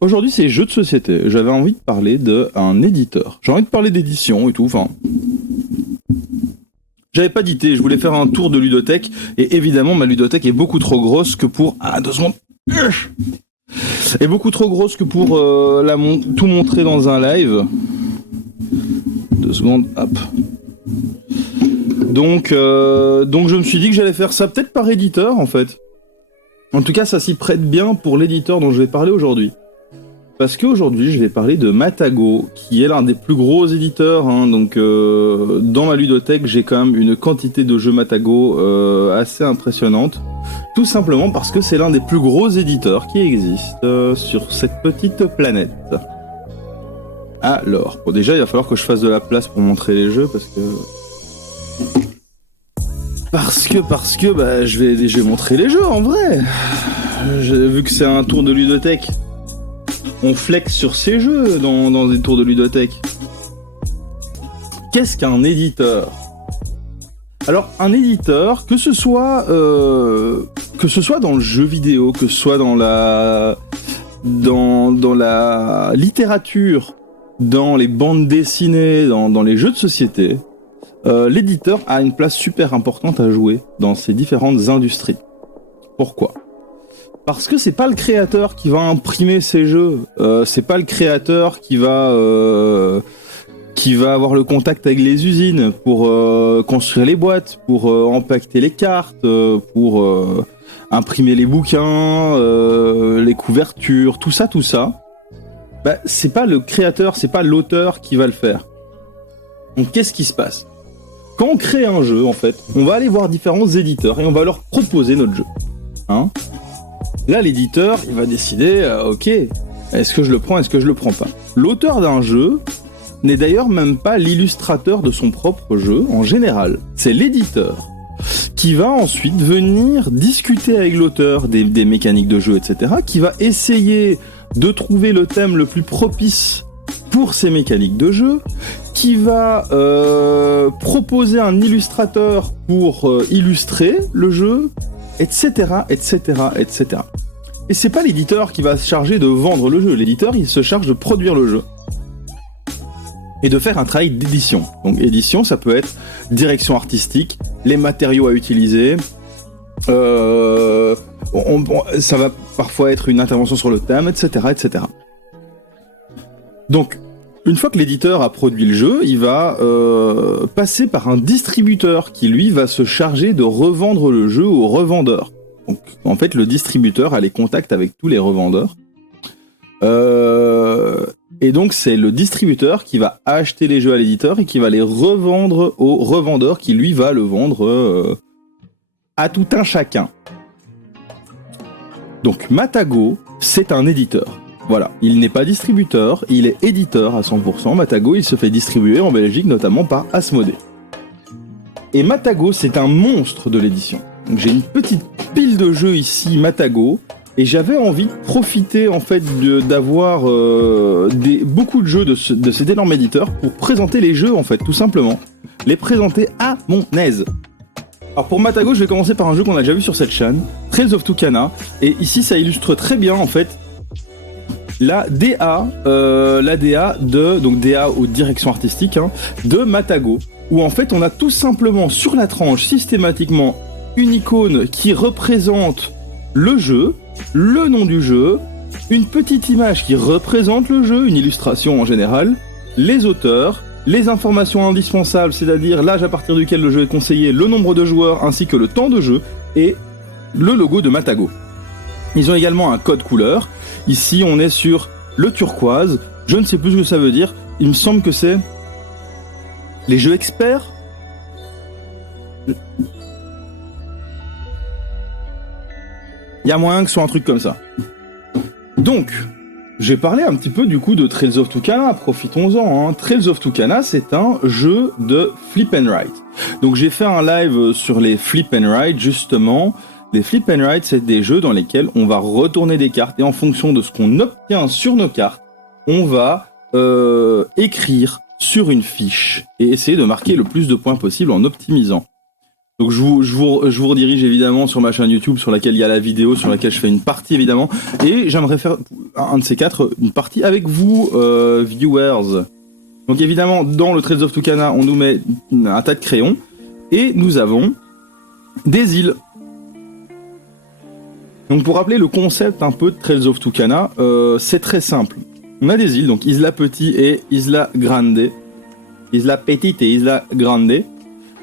Aujourd'hui, c'est jeux de société. J'avais envie de parler d'un éditeur. J'ai envie de parler d'édition et tout. Enfin, j'avais pas d'édité. Je voulais faire un tour de ludothèque. Et évidemment, ma ludothèque est beaucoup trop grosse que pour... Ah, 2 secondes. Est beaucoup trop grosse que pour tout montrer dans un live. 2 secondes, hop. Donc je me suis dit que j'allais faire ça peut-être par éditeur, en fait. En tout cas, ça s'y prête bien pour l'éditeur dont je vais parler aujourd'hui. Parce qu'aujourd'hui, je vais parler de Matagot, qui est l'un des plus gros éditeurs. Hein, donc, dans ma ludothèque, j'ai quand même une quantité de jeux Matagot assez impressionnante. Tout simplement parce que c'est l'un des plus gros éditeurs qui existent sur cette petite planète. Alors, bon, déjà, il va falloir que je fasse de la place pour montrer les jeux, parce que, bah, je vais montrer les jeux, en vrai. Vu que c'est un tour de ludothèque, on flex sur ces jeux dans des tours de ludothèque. Qu'est-ce qu'un éditeur ? Alors, un éditeur, que ce soit dans le jeu vidéo, que ce soit dans la littérature, dans les bandes dessinées, dans les jeux de société, l'éditeur a une place super importante à jouer dans ces différentes industries. Pourquoi ? Parce que c'est pas le créateur qui va imprimer ses jeux, c'est pas le créateur qui va avoir le contact avec les usines pour construire les boîtes, pour empaqueter les cartes, pour imprimer les bouquins, les couvertures, tout ça. Bah, c'est pas le créateur, c'est pas l'auteur qui va le faire. Donc qu'est-ce qui se passe ? Quand on crée un jeu, en fait, on va aller voir différents éditeurs et on va leur proposer notre jeu. Hein ? Là, l'éditeur, il va décider, ok, est-ce que je le prends, est-ce que je le prends pas ? L'auteur d'un jeu n'est d'ailleurs même pas l'illustrateur de son propre jeu, en général. C'est l'éditeur qui va ensuite venir discuter avec l'auteur des mécaniques de jeu, etc., qui va essayer de trouver le thème le plus propice pour ces mécaniques de jeu, qui va proposer un illustrateur pour illustrer le jeu, etc. Et c'est pas l'éditeur qui va se charger de vendre le jeu, l'éditeur il se charge de produire le jeu. Et de faire un travail d'édition. Donc édition, ça peut être direction artistique, les matériaux à utiliser, ça va parfois être une intervention sur le thème, etc. Donc, une fois que l'éditeur a produit le jeu, il va passer par un distributeur qui, lui, va se charger de revendre le jeu aux revendeurs. Donc, en fait, le distributeur a les contacts avec tous les revendeurs. Et donc, c'est le distributeur qui va acheter les jeux à l'éditeur et qui va les revendre au revendeur qui, lui, va le vendre à tout un chacun. Donc, Matagot, c'est un éditeur. Voilà, il n'est pas distributeur, il est éditeur à 100%. Matagot, il se fait distribuer en Belgique, notamment par Asmodée. Et Matagot, c'est un monstre de l'édition. Donc, j'ai une petite pile de jeux ici, Matagot, et j'avais envie de profiter en fait d'avoir beaucoup de jeux de cet énorme éditeur pour présenter les jeux en fait, tout simplement. Les présenter à mon aise. Alors pour Matagot, je vais commencer par un jeu qu'on a déjà vu sur cette chaîne, Trails of Tucana, et ici ça illustre très bien en fait la DA donc DA aux directions artistiques, hein, de Matagot, où en fait on a tout simplement sur la tranche systématiquement une icône qui représente le jeu, le nom du jeu, une petite image qui représente le jeu, une illustration en général, les auteurs, les informations indispensables, c'est-à-dire l'âge à partir duquel le jeu est conseillé, le nombre de joueurs ainsi que le temps de jeu, et le logo de Matagot. Ils ont également un code couleur. Ici, on est sur le turquoise. Je ne sais plus ce que ça veut dire. Il me semble que c'est les jeux experts. Il y a moyen que ce soit un truc comme ça. Donc, j'ai parlé un petit peu du coup de Trails of Tucana, profitons-en. Hein. Trails of Tucana, c'est un jeu de flip and write. Donc j'ai fait un live sur les flip and write, justement. Les flip and write, c'est des jeux dans lesquels on va retourner des cartes et en fonction de ce qu'on obtient sur nos cartes, on va écrire sur une fiche et essayer de marquer le plus de points possible en optimisant. Donc je vous redirige évidemment sur ma chaîne YouTube sur laquelle il y a la vidéo, sur laquelle je fais une partie évidemment. Et j'aimerais faire un de ces quatre, une partie avec vous, viewers. Donc évidemment, dans le Trails of Tucana, on nous met un tas de crayons. Et nous avons des îles. Donc pour rappeler le concept un peu de Trails of Tucana, c'est très simple. On a des îles, donc Isla Petit et Isla Grande. Isla Petite et Isla Grande.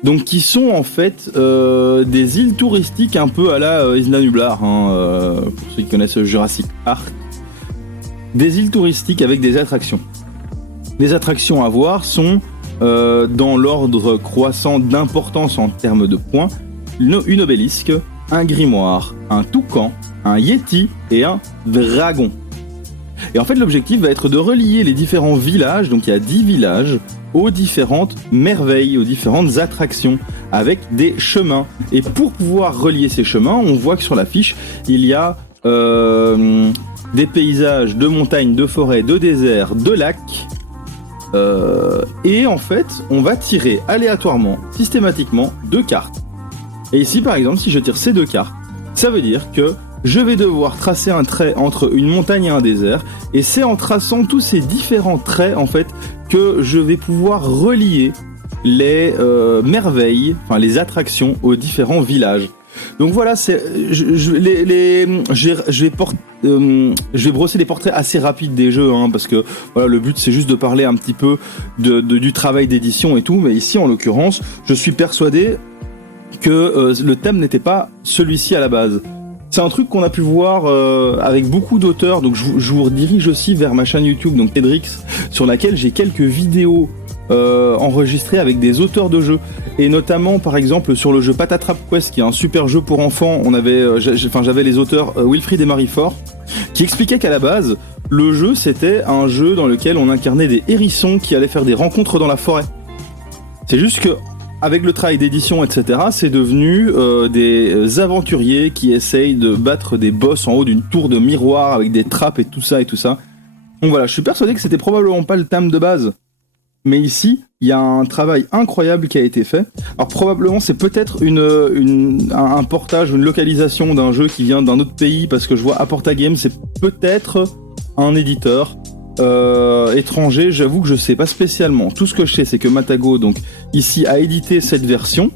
Donc qui sont en fait des îles touristiques un peu à la Isla Nublar, hein, pour ceux qui connaissent Jurassic Park. Des îles touristiques avec des attractions. Les attractions à voir sont dans l'ordre croissant d'importance en termes de points, une obélisque, un grimoire, un toucan, un yeti et un dragon. Et en fait l'objectif va être de relier les différents villages, donc il y a 10 villages, aux différentes merveilles, aux différentes attractions, avec des chemins. Et pour pouvoir relier ces chemins, on voit que sur la fiche, il y a des paysages de montagnes, de forêts, de déserts, de lacs. Et en fait, on va tirer aléatoirement, systématiquement, 2 cartes. Et ici, par exemple, si je tire ces 2 cartes, ça veut dire que je vais devoir tracer un trait entre une montagne et un désert, et c'est en traçant tous ces différents traits, en fait, que je vais pouvoir relier les merveilles, enfin les attractions aux différents villages. Donc voilà, je vais brosser des portraits assez rapides des jeux, hein, parce que voilà, le but c'est juste de parler un petit peu du travail d'édition et tout, mais ici en l'occurrence, je suis persuadé que le thème n'était pas celui-ci à la base. C'est un truc qu'on a pu voir avec beaucoup d'auteurs, donc je vous redirige aussi vers ma chaîne YouTube, donc Edrix, sur laquelle j'ai quelques vidéos enregistrées avec des auteurs de jeux, et notamment par exemple sur le jeu Patatrap Quest, qui est un super jeu pour enfants. J'avais les auteurs Wilfried et Marie Fort, qui expliquaient qu'à la base, le jeu c'était un jeu dans lequel on incarnait des hérissons qui allaient faire des rencontres dans la forêt. C'est juste que avec le travail d'édition, etc., c'est devenu des aventuriers qui essayent de battre des boss en haut d'une tour de miroir avec des trappes et tout ça. Donc voilà, je suis persuadé que c'était probablement pas le thème de base. Mais ici, il y a un travail incroyable qui a été fait. Alors probablement, c'est peut-être un portage ou une localisation d'un jeu qui vient d'un autre pays, parce que je vois Aporta Games, c'est peut-être un éditeur étranger. J'avoue que je sais pas spécialement. Tout ce que je sais, c'est que Matago, donc ici, a édité cette version.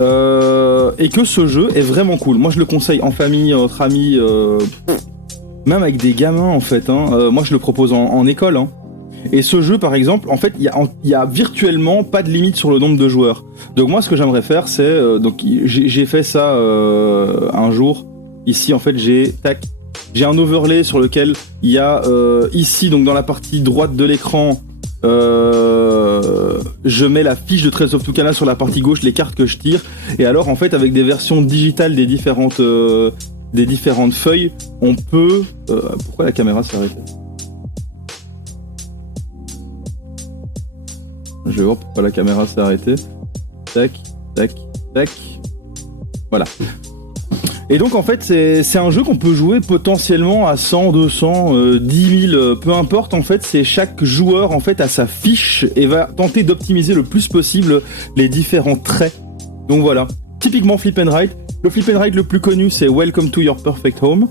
Et que ce jeu est vraiment cool. Moi, je le conseille en famille, entre amis, même avec des gamins, en fait. Moi, je le propose en école, hein. Et ce jeu, par exemple, en fait, il y a virtuellement pas de limite sur le nombre de joueurs. Donc moi, ce que j'aimerais faire, c'est... donc j'ai fait ça un jour. Ici, en fait, j'ai un overlay sur lequel il y a ici, donc dans la partie droite de l'écran, je mets la fiche de Trails of Tucana sur la partie gauche, les cartes que je tire. Et alors, en fait, avec des versions digitales des différentes feuilles, on peut... pourquoi la caméra s'est arrêtée ? Je vais voir pourquoi la caméra s'est arrêtée. Tac, tac, tac. Voilà. Et donc en fait c'est un jeu qu'on peut jouer potentiellement à 100, 200, 10 000, peu importe. En fait c'est chaque joueur en fait a sa fiche et va tenter d'optimiser le plus possible les différents traits. Donc voilà. Typiquement Flip and Write. Le Flip and Write le plus connu c'est Welcome to Your Perfect Home,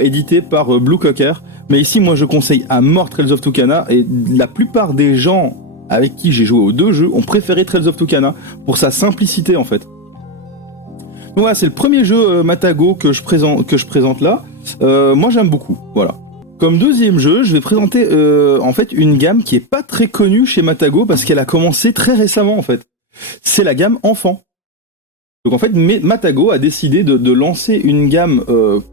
édité par Blue Cocker. Mais ici moi je conseille à mort Trails of Tucana, et la plupart des gens avec qui j'ai joué aux 2 jeux ont préféré Trails of Tucana pour sa simplicité en fait. Donc voilà, c'est le premier jeu Matago que je présente là. Moi j'aime beaucoup, voilà. Comme deuxième jeu, je vais présenter en fait une gamme qui est pas très connue chez Matago parce qu'elle a commencé très récemment en fait. C'est la gamme enfant. Donc en fait, Matago a décidé de lancer une gamme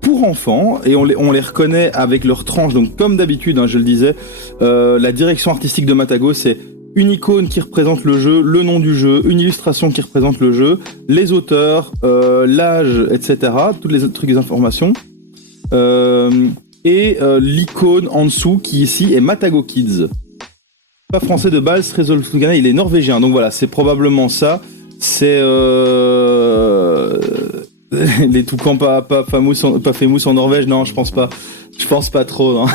pour enfants, et on les reconnaît avec leurs tranches. Donc comme d'habitude, hein, je le disais, la direction artistique de Matago, c'est une icône qui représente le jeu, le nom du jeu, une illustration qui représente le jeu, les auteurs, l'âge, etc. Toutes les trucs, les informations. Et l'icône en dessous qui ici est Matago Kids. Pas français de base, Trails of Tucana, il est norvégien. Donc voilà, c'est probablement ça. C'est les toucans pas famous en Norvège. Non, je pense pas trop, non.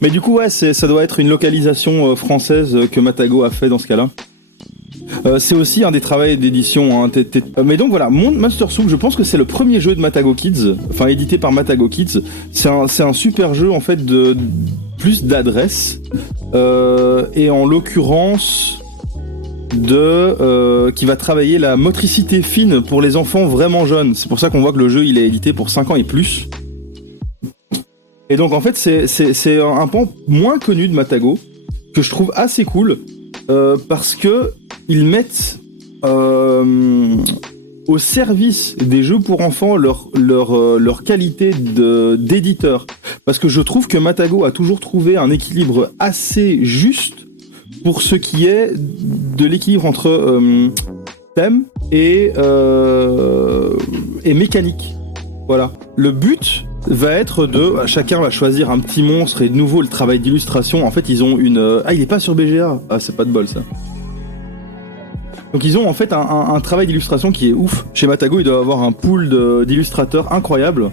Mais du coup ouais, ça doit être une localisation française que Matago a fait dans ce cas-là. C'est aussi un des travaux d'édition. Hein, mais donc voilà, Monster Soup, je pense que c'est le premier jeu de Matago Kids, enfin édité par Matago Kids. C'est un super jeu en fait de plus d'adresse et en l'occurrence qui va travailler la motricité fine pour les enfants vraiment jeunes. C'est pour ça qu'on voit que le jeu il est édité pour 5 ans et plus. Et donc en fait c'est un pan moins connu de Matago que je trouve assez cool parce que ils mettent au service des jeux pour enfants leur qualité d'éditeur. Parce que je trouve que Matago a toujours trouvé un équilibre assez juste pour ce qui est de l'équilibre entre thème et mécanique. Voilà. Le but va être chacun va choisir un petit monstre et de nouveau le travail d'illustration. En fait, ils ont il est pas sur BGA. Ah, c'est pas de bol ça. Donc ils ont en fait un travail d'illustration qui est ouf. Chez Matago, il doit avoir un pool d'illustrateurs incroyable.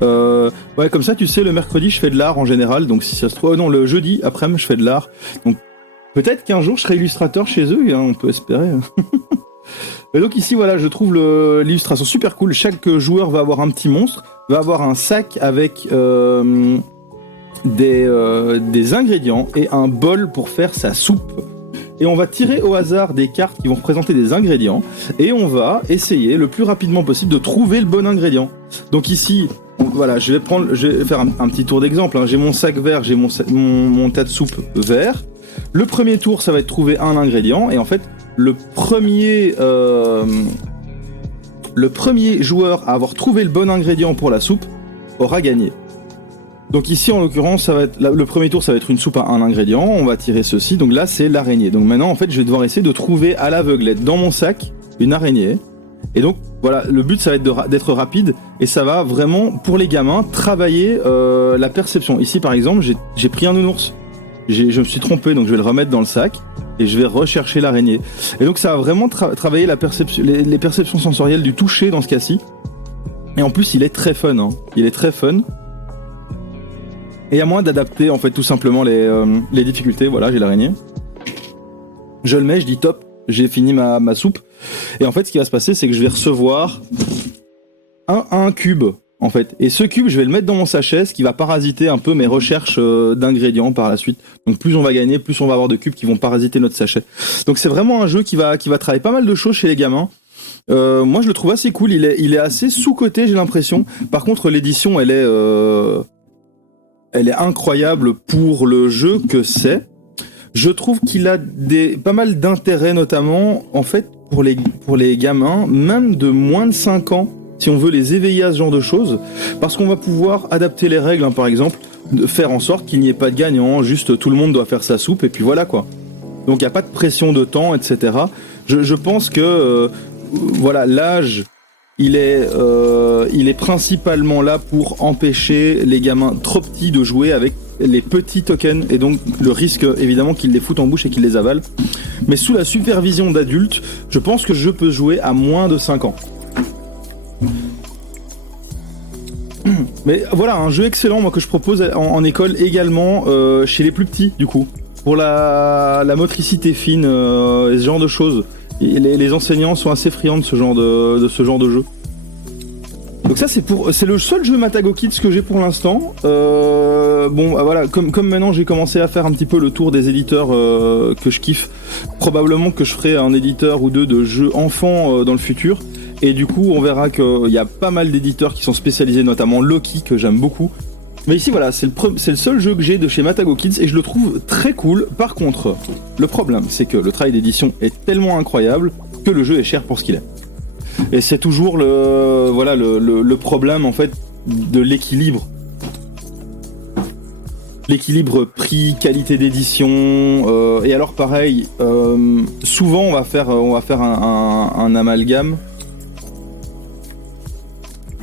Ouais, comme ça, tu sais, le mercredi, je fais de l'art en général. Donc si ça se trouve, non, le jeudi après-midi, je fais de l'art. Donc peut-être qu'un jour, je serai illustrateur chez eux. Hein, on peut espérer. Et donc ici, voilà, je trouve l'illustration super cool. Chaque joueur va avoir un petit monstre, va avoir un sac avec des ingrédients et un bol pour faire sa soupe. Et on va tirer au hasard des cartes qui vont représenter des ingrédients et on va essayer le plus rapidement possible de trouver le bon ingrédient. Donc ici, voilà, je vais faire un petit tour d'exemple. Hein. J'ai mon sac vert, j'ai mon tas de soupe vert. Le premier tour, ça va être trouver un ingrédient et en fait, le premier joueur à avoir trouvé le bon ingrédient pour la soupe aura gagné. Donc ici en l'occurrence ça va être le premier tour, ça va être une soupe à un ingrédient, on va tirer ceci, donc là c'est l'araignée. Donc maintenant en fait je vais devoir essayer de trouver à l'aveuglette dans mon sac une araignée. Et donc voilà, le but ça va être d'être rapide et ça va vraiment pour les gamins travailler la perception. Ici par exemple j'ai pris un nounours, je me suis trompé donc je vais le remettre dans le sac et je vais rechercher l'araignée. Et donc ça va vraiment travailler la perception, les perceptions sensorielles du toucher dans ce cas-ci. Et en plus il est très fun, hein. Il est très fun. Et à moins d'adapter en fait tout simplement les difficultés. Voilà, j'ai l'araignée. Je le mets, je dis top, j'ai fini ma soupe. Et en fait ce qui va se passer c'est que je vais recevoir un cube en fait. Et ce cube je vais le mettre dans mon sachet, ce qui va parasiter un peu mes recherches d'ingrédients par la suite. Donc plus on va gagner, plus on va avoir de cubes qui vont parasiter notre sachet. Donc c'est vraiment un jeu qui va travailler pas mal de choses chez les gamins. Moi je le trouve assez cool, il est assez sous-coté j'ai l'impression. Par contre l'édition elle est incroyable pour le jeu que c'est. Je trouve qu'il a pas mal d'intérêt, notamment en fait pour les gamins, même de moins de 5 ans, si on veut les éveiller à ce genre de choses, parce qu'on va pouvoir adapter les règles, hein, par exemple, de faire en sorte qu'il n'y ait pas de gagnant, juste tout le monde doit faire sa soupe, et puis voilà quoi. Donc il n'y a pas de pression de temps, etc. Je pense que voilà, l'âge... Il est principalement là pour empêcher les gamins trop petits de jouer avec les petits tokens et donc le risque évidemment qu'ils les foutent en bouche et qu'ils les avalent. Mais sous la supervision d'adultes, je pense que je peux jouer à moins de 5 ans. Mais voilà, un jeu excellent moi que je propose en école également chez les plus petits du coup. Pour la motricité fine et ce genre de choses. Et les enseignants sont assez friands de ce genre de jeu. Donc ça c'est le seul jeu Matago Kids que j'ai pour l'instant. Bon voilà, comme maintenant j'ai commencé à faire un petit peu le tour des éditeurs que je kiffe, probablement que je ferai un éditeur ou deux de jeux enfants dans le futur. Et du coup on verra qu'il y a pas mal d'éditeurs qui sont spécialisés, notamment Loki que j'aime beaucoup. Mais ici voilà, c'est le seul jeu que j'ai de chez Matago Kids et je le trouve très cool. Par contre, le problème c'est que le travail d'édition est tellement incroyable que le jeu est cher pour ce qu'il est. Et c'est toujours le problème en fait de l'équilibre. L'équilibre prix, qualité d'édition. Et alors pareil, souvent on va faire un amalgame.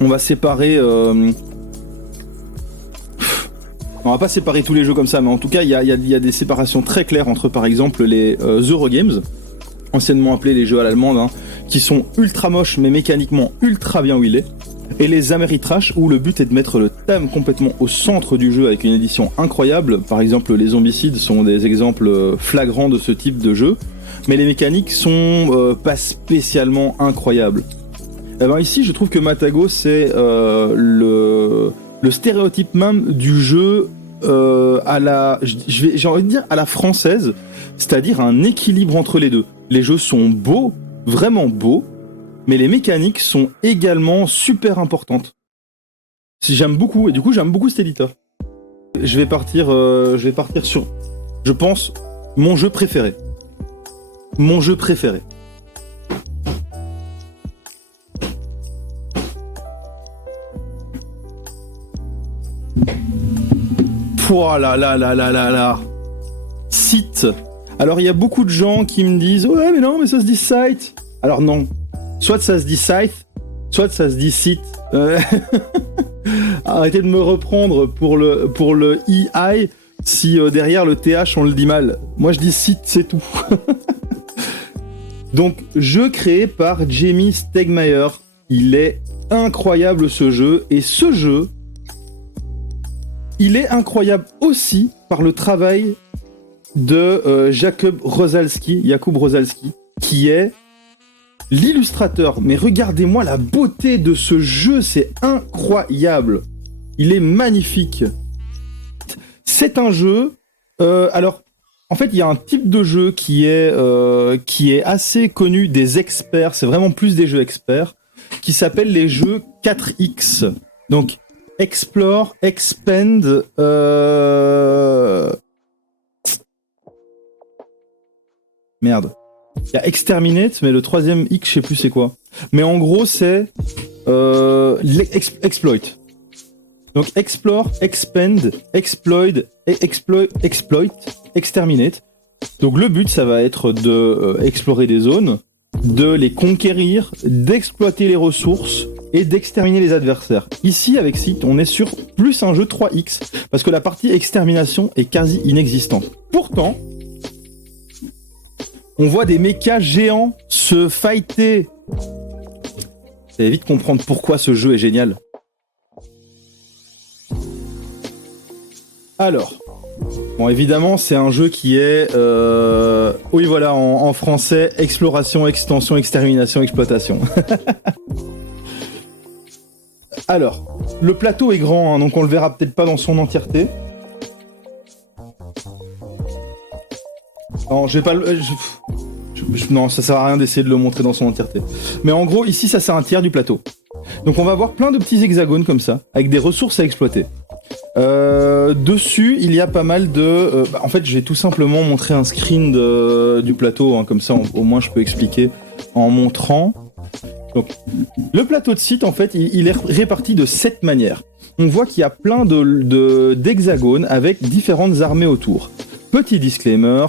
On va séparer... On va pas séparer tous les jeux comme ça, mais en tout cas, il y a des séparations très claires entre, par exemple, les Eurogames, anciennement appelés les jeux à l'allemande, hein, qui sont ultra moches, mais mécaniquement ultra bien huilés, et les Ameritrash, où le but est de mettre le thème complètement au centre du jeu avec une édition incroyable. Par exemple, les Zombicides sont des exemples flagrants de ce type de jeu. mais les mécaniques sont pas spécialement incroyables. Eh ben ici, je trouve que Matago, c'est le stéréotype même du jeu à la, j'ai envie de dire à la française, c'est-à-dire un équilibre entre les deux. Les jeux sont beaux, vraiment beaux, mais les mécaniques sont également super importantes. J'aime beaucoup, et du coup j'aime beaucoup cet éditeur. Je vais partir sur, je pense, mon jeu préféré. Mon jeu préféré. Pouah là là là là là là. Site. Alors il y a beaucoup de gens qui me disent ouais mais non mais ça se dit site. Alors non. Soit ça se dit site, soit ça se dit site. Arrêtez de me reprendre pour le EI si derrière le TH on le dit mal. Moi je dis site, c'est tout. Donc jeu créé par Jamie Stegmaier. Il est incroyable ce jeu, et ce jeu il est incroyable aussi par le travail de Jakub Rosalski, qui est l'illustrateur. Mais regardez-moi la beauté de ce jeu, c'est incroyable. Il est magnifique. C'est un jeu... alors, en fait, il y a un type de jeu qui est assez connu des experts, c'est vraiment plus des jeux experts, qui s'appellent les jeux 4X. Donc, Explore, Expand... Merde. Il y a Exterminate, mais le troisième X, je sais plus c'est quoi. Mais en gros, c'est... Exploit. Donc, Explore, Expand, Exploit, Exterminate. Donc, le but, ça va être de explorer des zones, de les conquérir, d'exploiter les ressources et d'exterminer les adversaires. Ici, avec Site, on est sur plus un jeu 3X, parce que la partie extermination est quasi inexistante. Pourtant, on voit des mechas géants se fighter. Vous allez vite comprendre pourquoi ce jeu est génial. Alors, bon, évidemment, c'est un jeu qui est... oui, voilà, en français, exploration, extension, extermination, exploitation. Alors, le plateau est grand, hein, donc on le verra peut-être pas dans son entièreté. Non, je vais pas le... non, ça sert à rien d'essayer de le montrer dans son entièreté. Mais en gros, ici, ça c'est un tiers du plateau. Donc on va avoir plein de petits hexagones comme ça, avec des ressources à exploiter. Dessus, il y a pas mal de... en fait, je vais tout simplement montrer un screen du plateau, hein, comme ça au moins je peux expliquer en montrant. Donc, le plateau de Site, en fait, il est réparti de cette manière. On voit qu'il y a plein d'hexagones avec différentes armées autour. Petit disclaimer,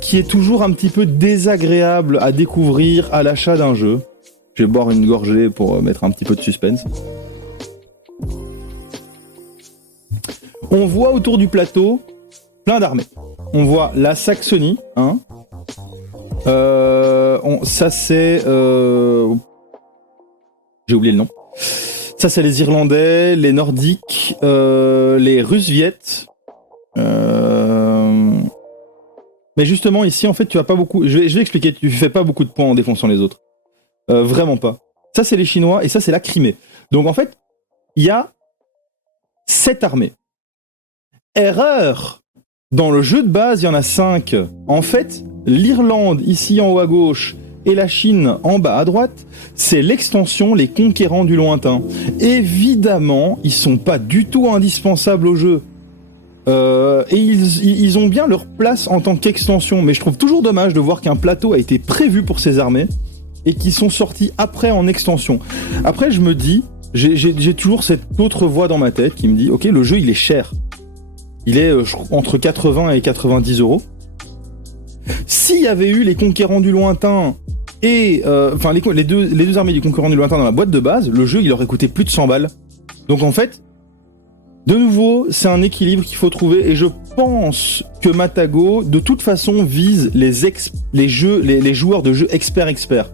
qui est toujours un petit peu désagréable à découvrir à l'achat d'un jeu. Je vais boire une gorgée pour mettre un petit peu de suspense. On voit autour du plateau plein d'armées. On voit la Saxonie, hein. Ça c'est... J'ai oublié le nom. Ça c'est les Irlandais, les Nordiques, les Russes-Viettes. Mais justement ici en fait tu as pas beaucoup... Je vais expliquer, tu fais pas beaucoup de points en défonçant les autres. Vraiment pas. Ça c'est les Chinois et ça c'est la Crimée. Donc en fait, il y a 7 armées. Erreur! Dans le jeu de base, il y en a 5. En fait, l'Irlande, ici en haut à gauche, et la Chine, en bas à droite, c'est l'extension Les Conquérants du Lointain. Évidemment, ils sont pas du tout indispensables au jeu. Et ils ont bien leur place en tant qu'extension, mais je trouve toujours dommage de voir qu'un plateau a été prévu pour ces armées, et qu'ils sont sortis après en extension. Après, je me dis, j'ai toujours cette autre voix dans ma tête qui me dit, ok, le jeu, il est cher. Il est entre 80 et 90 euros. S'il y avait eu les Conquérants du Lointain et... Enfin, les deux armées du Conquérant du Lointain dans la boîte de base, le jeu, il aurait coûté plus de 100 balles. Donc en fait, de nouveau, c'est un équilibre qu'il faut trouver. Et je pense que Matago, de toute façon, vise les joueurs de jeux experts.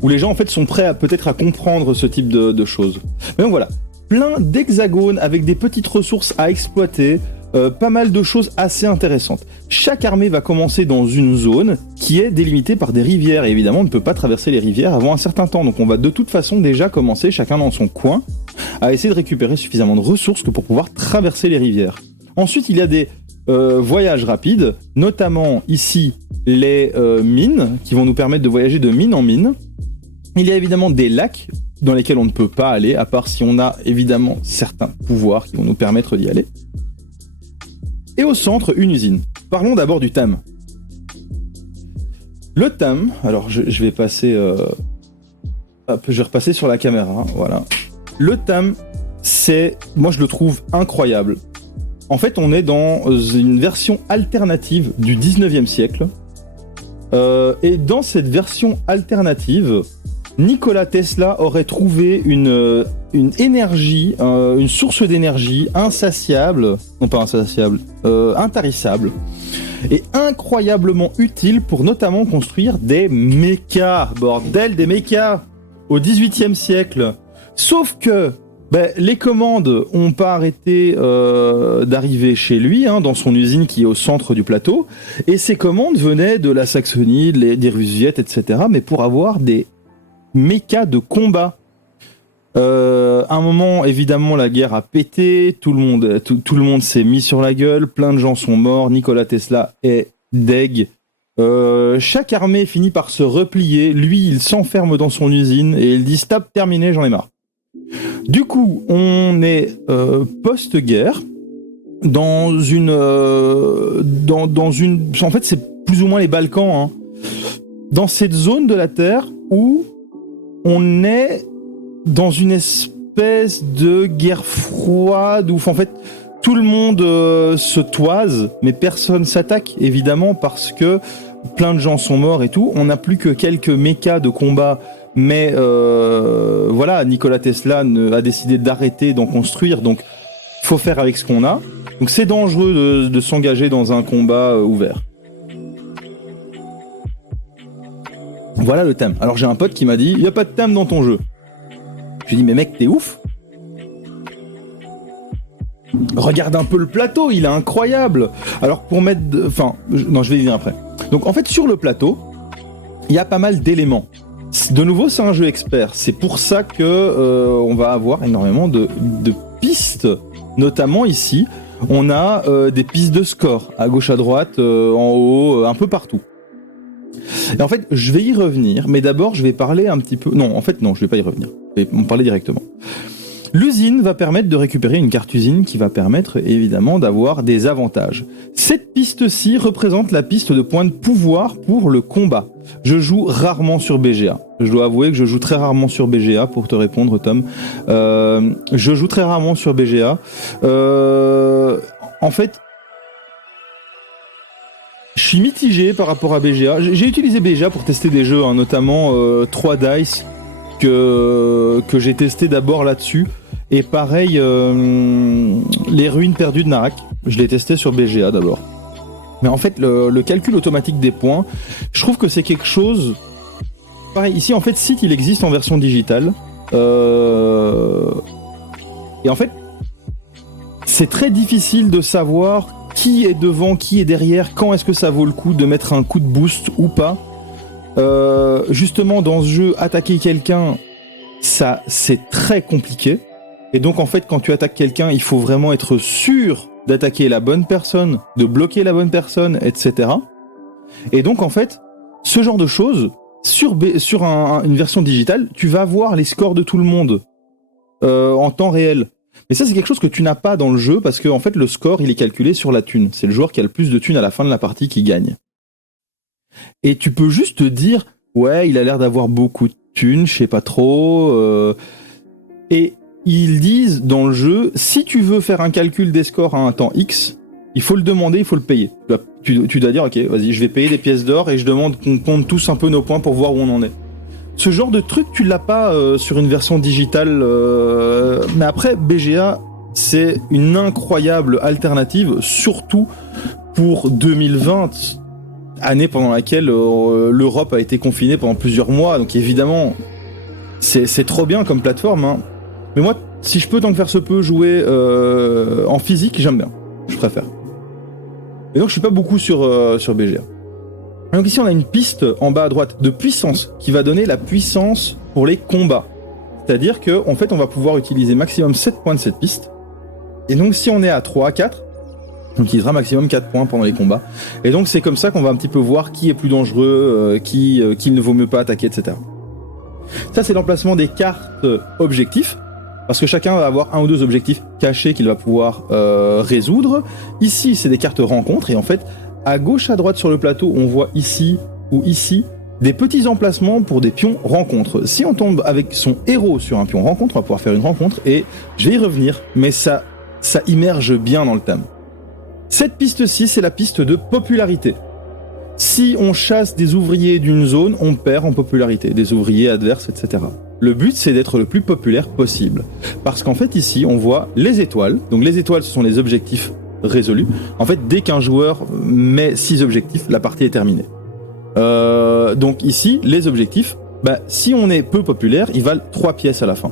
Où les gens, en fait, sont prêts peut-être à comprendre ce type de choses. Mais donc voilà. Plein d'hexagones avec des petites ressources à exploiter. pas mal de choses assez intéressantes. Chaque armée va commencer dans une zone qui est délimitée par des rivières, et évidemment on ne peut pas traverser les rivières avant un certain temps, donc on va de toute façon déjà commencer, chacun dans son coin, à essayer de récupérer suffisamment de ressources pour pouvoir traverser les rivières. Ensuite il y a des voyages rapides, notamment ici les mines, qui vont nous permettre de voyager de mine en mine. Il y a évidemment des lacs dans lesquels on ne peut pas aller, à part si on a évidemment certains pouvoirs qui vont nous permettre d'y aller. Et au centre, une usine. Parlons d'abord du thème. Le thème, alors je vais passer... je vais repasser sur la caméra, hein, voilà. Le thème, moi je le trouve incroyable. En fait, on est dans une version alternative du 19e siècle. Et dans cette version alternative, Nikola Tesla aurait trouvé une énergie, une source d'énergie insatiable, non pas insatiable, intarissable, et incroyablement utile pour notamment construire des mechas, bordel, des mechas, au 18e siècle. Sauf que les commandes n'ont pas arrêté d'arriver chez lui, hein, dans son usine qui est au centre du plateau, et ces commandes venaient de la Saxonie, des Rusviètes, etc., mais pour avoir des mechas de combat. À un moment, évidemment, la guerre a pété, tout le monde s'est mis sur la gueule, plein de gens sont morts, Nikola Tesla est deg. Chaque armée finit par se replier, lui il s'enferme dans son usine et il dit stop, terminé, j'en ai marre. Du coup, on est post-guerre dans une, en fait c'est plus ou moins les Balkans, hein, dans cette zone de la Terre où on est dans une espèce de guerre froide où en fait tout le monde se toise, mais personne s'attaque évidemment parce que plein de gens sont morts et tout. On n'a plus que quelques mechas de combat, mais voilà, Nikola Tesla a décidé d'arrêter d'en construire, donc faut faire avec ce qu'on a. Donc c'est dangereux de s'engager dans un combat ouvert. Voilà le thème. Alors j'ai un pote qui m'a dit, il n'y a pas de thème dans ton jeu. J'ai dit, mais mec, t'es ouf. Regarde un peu le plateau, il est incroyable. Alors pour mettre... non, je vais y venir après. Donc en fait, sur le plateau, il y a pas mal d'éléments. De nouveau, c'est un jeu expert. C'est pour ça que on va avoir énormément de pistes. Notamment ici, on a des pistes de score, à gauche, à droite, en haut, un peu partout. Et en fait, je vais y revenir, mais d'abord, je vais parler un petit peu... Non, en fait, non, je vais pas y revenir. Je vais en parler directement. L'usine va permettre de récupérer une carte usine qui va permettre, évidemment, d'avoir des avantages. Cette piste-ci représente la piste de points de pouvoir pour le combat. Je joue rarement sur BGA. Je dois avouer que je joue très rarement sur BGA, pour te répondre, Tom. Je joue très rarement sur BGA. En fait... je suis mitigé par rapport à BGA. J'ai utilisé BGA pour tester des jeux, hein, notamment 3 Dice, que j'ai testé d'abord là-dessus. Et pareil, les ruines perdues de Narak, je l'ai testé sur BGA d'abord. Mais en fait, le calcul automatique des points, je trouve que c'est quelque chose... Pareil, ici en fait, Sith, il existe en version digitale. Et en fait, c'est très difficile de savoir qui est devant, qui est derrière, quand est-ce que ça vaut le coup de mettre un coup de boost ou pas. Justement, dans ce jeu, attaquer quelqu'un, ça, c'est très compliqué. Et donc, en fait, quand tu attaques quelqu'un, il faut vraiment être sûr d'attaquer la bonne personne, de bloquer la bonne personne, etc. Et donc, en fait, ce genre de choses, sur une version digitale, tu vas voir les scores de tout le monde en temps réel. Mais ça, c'est quelque chose que tu n'as pas dans le jeu parce que en fait, le score, il est calculé sur la thune. C'est le joueur qui a le plus de thunes à la fin de la partie qui gagne. Et tu peux juste te dire, ouais, il a l'air d'avoir beaucoup de thunes, je sais pas trop. Et ils disent dans le jeu, si tu veux faire un calcul des scores à un temps X, il faut le demander, il faut le payer. Tu dois dire, ok, vas-y, je vais payer des pièces d'or et je demande qu'on compte tous un peu nos points pour voir où on en est. Ce genre de truc, tu l'as pas sur une version digitale. Mais après, BGA, c'est une incroyable alternative, surtout pour 2020, année pendant laquelle l'Europe a été confinée pendant plusieurs mois. Donc évidemment, c'est trop bien comme plateforme, hein. Mais moi, si je peux, tant que faire se peut, jouer en physique, j'aime bien. Je préfère. Et donc je suis pas beaucoup sur BGA. Et donc ici on a une piste en bas à droite de puissance qui va donner la puissance pour les combats. C'est-à-dire qu'en fait on va pouvoir utiliser maximum 7 points de cette piste. Et donc si on est à 3, 4, on utilisera maximum 4 points pendant les combats. Et donc c'est comme ça qu'on va un petit peu voir qui est plus dangereux, qui ne vaut mieux pas attaquer, etc. Ça c'est l'emplacement des cartes objectifs. Parce que chacun va avoir un ou deux objectifs cachés qu'il va pouvoir résoudre. Ici, c'est des cartes rencontres. Et en fait, à gauche, à droite sur le plateau, on voit ici ou ici des petits emplacements pour des pions rencontres. Si on tombe avec son héros sur un pion rencontre, on va pouvoir faire une rencontre. Et je vais y revenir, mais ça immerge bien dans le thème. Cette piste-ci, c'est la piste de popularité. Si on chasse des ouvriers d'une zone, on perd en popularité. Des ouvriers adverses, etc. Le but, c'est d'être le plus populaire possible. Parce qu'en fait, ici, on voit les étoiles. Donc les étoiles, ce sont les objectifs résolus. En fait, dès qu'un joueur met 6 objectifs, la partie est terminée. Donc ici, les objectifs, si on est peu populaire, ils valent 3 pièces à la fin.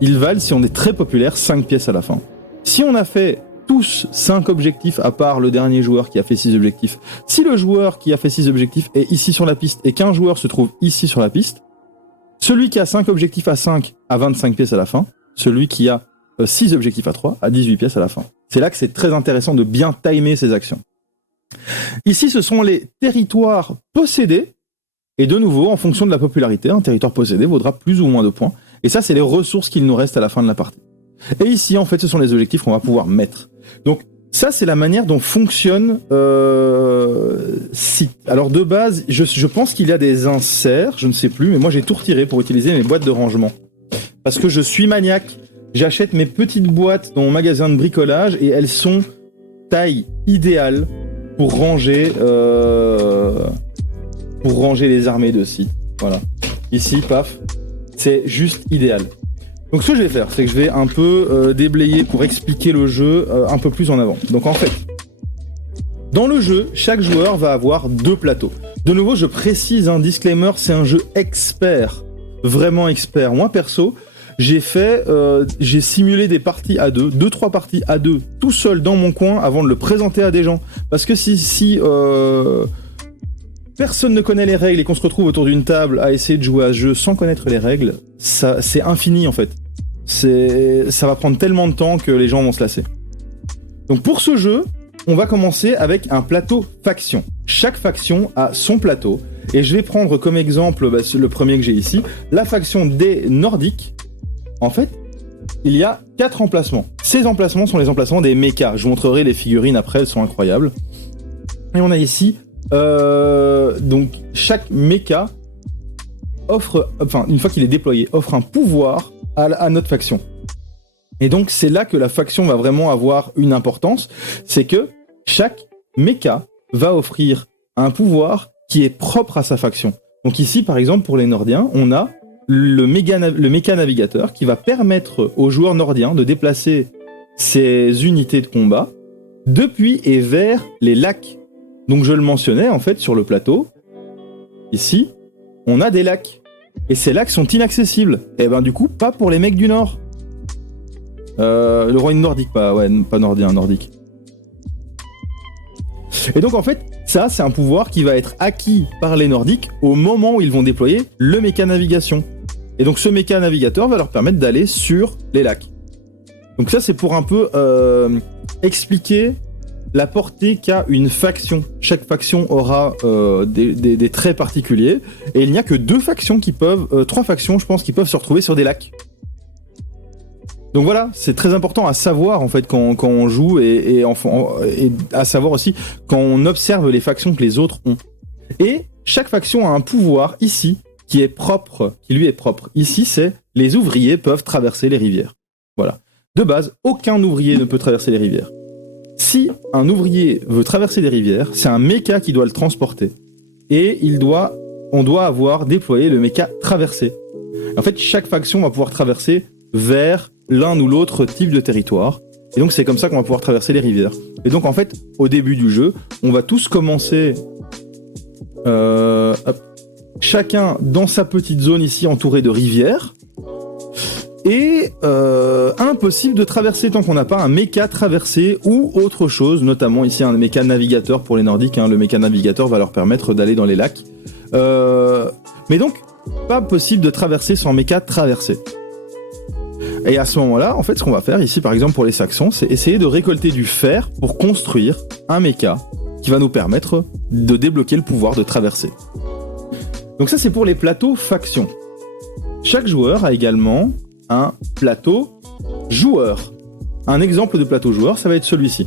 Ils valent, si on est très populaire, 5 pièces à la fin. Si on a fait tous 5 objectifs, à part le dernier joueur qui a fait 6 objectifs, si le joueur qui a fait 6 objectifs est ici sur la piste et qu'un joueur se trouve ici sur la piste, celui qui a 5 objectifs à 5 a 25 pièces à la fin. Celui qui a 6 objectifs à 3 a 18 pièces à la fin. C'est là que c'est très intéressant de bien timer ses actions. Ici, ce sont les territoires possédés. Et de nouveau, en fonction de la popularité, un territoire possédé vaudra plus ou moins de points. Et ça, c'est les ressources qu'il nous reste à la fin de la partie. Et ici, en fait, ce sont les objectifs qu'on va pouvoir mettre. Donc, ça, c'est la manière dont fonctionne Scythe. Alors, de base, je pense qu'il y a des inserts, je ne sais plus, mais moi, j'ai tout retiré pour utiliser mes boîtes de rangement. Parce que je suis maniaque. J'achète mes petites boîtes dans mon magasin de bricolage et elles sont taille idéale pour ranger les armées de Scythe. Voilà. Ici, paf, c'est juste idéal. Donc ce que je vais faire, c'est que je vais un peu déblayer pour expliquer le jeu un peu plus en avant. Donc en fait, dans le jeu, chaque joueur va avoir 2 plateaux. De nouveau, je précise un disclaimer, c'est un jeu expert, vraiment expert. Moi perso, j'ai simulé des parties à 2-3 parties à 2, tout seul dans mon coin avant de le présenter à des gens. Parce que si personne ne connaît les règles et qu'on se retrouve autour d'une table à essayer de jouer à ce jeu sans connaître les règles, c'est infini en fait. Ça va prendre tellement de temps que les gens vont se lasser. Donc pour ce jeu, on va commencer avec un plateau faction. Chaque faction a son plateau. Et je vais prendre comme exemple le premier que j'ai ici, la faction des Nordiques. En fait, il y a 4 emplacements. Ces emplacements sont les emplacements des mechas. Je vous montrerai les figurines après, elles sont incroyables. Et on a ici... donc chaque mecha offre, une fois qu'il est déployé, offre un pouvoir à notre faction. Et donc c'est là que la faction va vraiment avoir une importance, c'est que chaque mecha va offrir un pouvoir qui est propre à sa faction. Donc ici par exemple pour les Nordiens, on a le méca navigateur qui va permettre aux joueurs nordiens de déplacer ses unités de combat depuis et vers les lacs. Donc je le mentionnais en fait sur le plateau, ici, on a des lacs. Et ces lacs sont inaccessibles. Et ben du coup, pas pour les mecs du Nord. Le royaume nordique, pas nordien, nordique. Et donc en fait, ça c'est un pouvoir qui va être acquis par les Nordiques au moment où ils vont déployer le méca navigation. Et donc ce méca navigateur va leur permettre d'aller sur les lacs. Donc ça c'est pour un peu expliquer la portée qu'a une faction. Chaque faction aura des traits particuliers, et il n'y a que 3 factions je pense, qui peuvent se retrouver sur des lacs. Donc voilà, c'est très important à savoir en fait quand on joue et à savoir aussi quand on observe les factions que les autres ont. Et chaque faction a un pouvoir ici qui lui est propre. Ici, c'est les ouvriers peuvent traverser les rivières. Voilà. De base, aucun ouvrier ne peut traverser les rivières. Si un ouvrier veut traverser les rivières, c'est un méca qui doit le transporter. Et on doit avoir déployé le méca traversé. En fait, chaque faction va pouvoir traverser vers l'un ou l'autre type de territoire. Et donc, c'est comme ça qu'on va pouvoir traverser les rivières. Et donc, en fait, au début du jeu, on va tous commencer... chacun dans sa petite zone ici, entourée de rivières. Et impossible de traverser tant qu'on n'a pas un méca traversé ou autre chose, notamment ici un méca navigateur pour les Nordiques, hein, le méca navigateur va leur permettre d'aller dans les lacs. Mais donc, pas possible de traverser sans méca traversé. Et à ce moment-là, en fait, ce qu'on va faire ici, par exemple pour les Saxons, c'est essayer de récolter du fer pour construire un méca qui va nous permettre de débloquer le pouvoir de traverser. Donc ça, c'est pour les plateaux factions. Chaque joueur a également un plateau joueur. Un exemple de plateau joueur, ça va être celui-ci.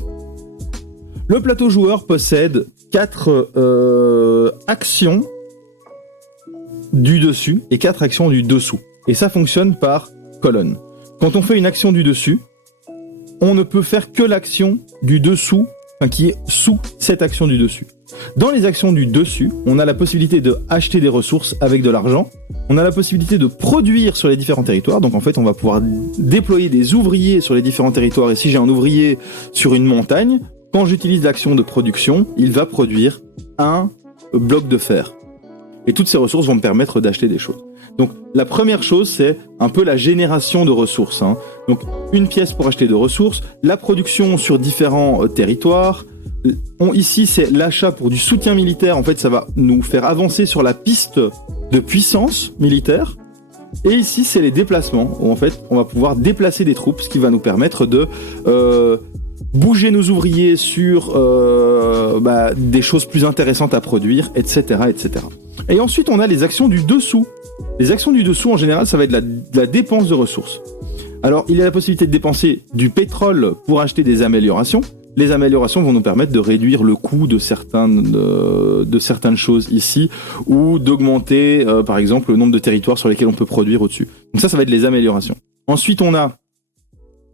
Le plateau joueur possède 4 actions du dessus et 4 actions du dessous. Et ça fonctionne par colonne. Quand on fait une action du dessus, on ne peut faire que l'action du dessous, enfin qui est sous cette action du dessus. Dans les actions du dessus, on a la possibilité de acheter des ressources avec de l'argent, on a la possibilité de produire sur les différents territoires, donc en fait on va pouvoir déployer des ouvriers sur les différents territoires, et si j'ai un ouvrier sur une montagne, quand j'utilise l'action de production, il va produire un bloc de fer. Et toutes ces ressources vont me permettre d'acheter des choses. Donc la première chose, c'est un peu la génération de ressources. Hein. Donc une pièce pour acheter de ressources, la production sur différents territoires. Ici, c'est l'achat pour du soutien militaire. En fait, ça va nous faire avancer sur la piste de puissance militaire. Et ici, c'est les déplacements, où en fait, on va pouvoir déplacer des troupes, ce qui va nous permettre de bouger nos ouvriers sur des choses plus intéressantes à produire, etc., etc. Et ensuite, on a les actions du dessous. Les actions du dessous, en général, ça va être de la dépense de ressources. Alors, il y a la possibilité de dépenser du pétrole pour acheter des améliorations. Les améliorations vont nous permettre de réduire le coût de certaines choses ici, ou d'augmenter, par exemple, le nombre de territoires sur lesquels on peut produire au-dessus. Donc ça va être les améliorations. Ensuite, on a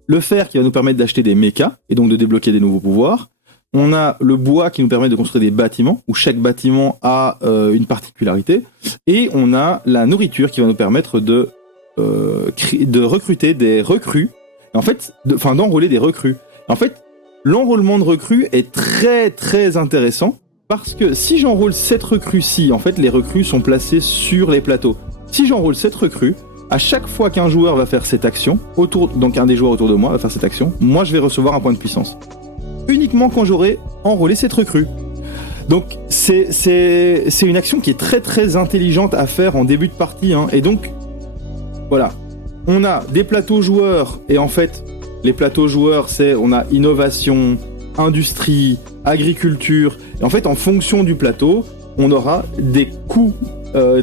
le fer qui va nous permettre d'acheter des mechas, et donc de débloquer des nouveaux pouvoirs. On a le bois qui nous permet de construire des bâtiments, où chaque bâtiment a une particularité. Et on a la nourriture qui va nous permettre de recruter des recrues, et en fait, d'enrôler des recrues. En fait, l'enrôlement de recrues est très très intéressant, parce que si j'enrôle cette recrue-ci, en fait, les recrues sont placées sur les plateaux. Si j'enrôle cette recrue, à chaque fois qu'un joueur va faire cette action, donc un des joueurs autour de moi va faire cette action, moi je vais recevoir un point de puissance. Uniquement quand j'aurai enrôlé cette recrue. Donc c'est une action qui est très très intelligente à faire en début de partie, hein. Et donc voilà, on a des plateaux joueurs, et en fait les plateaux joueurs, on a innovation, industrie, agriculture, et en fait en fonction du plateau, on aura des coûts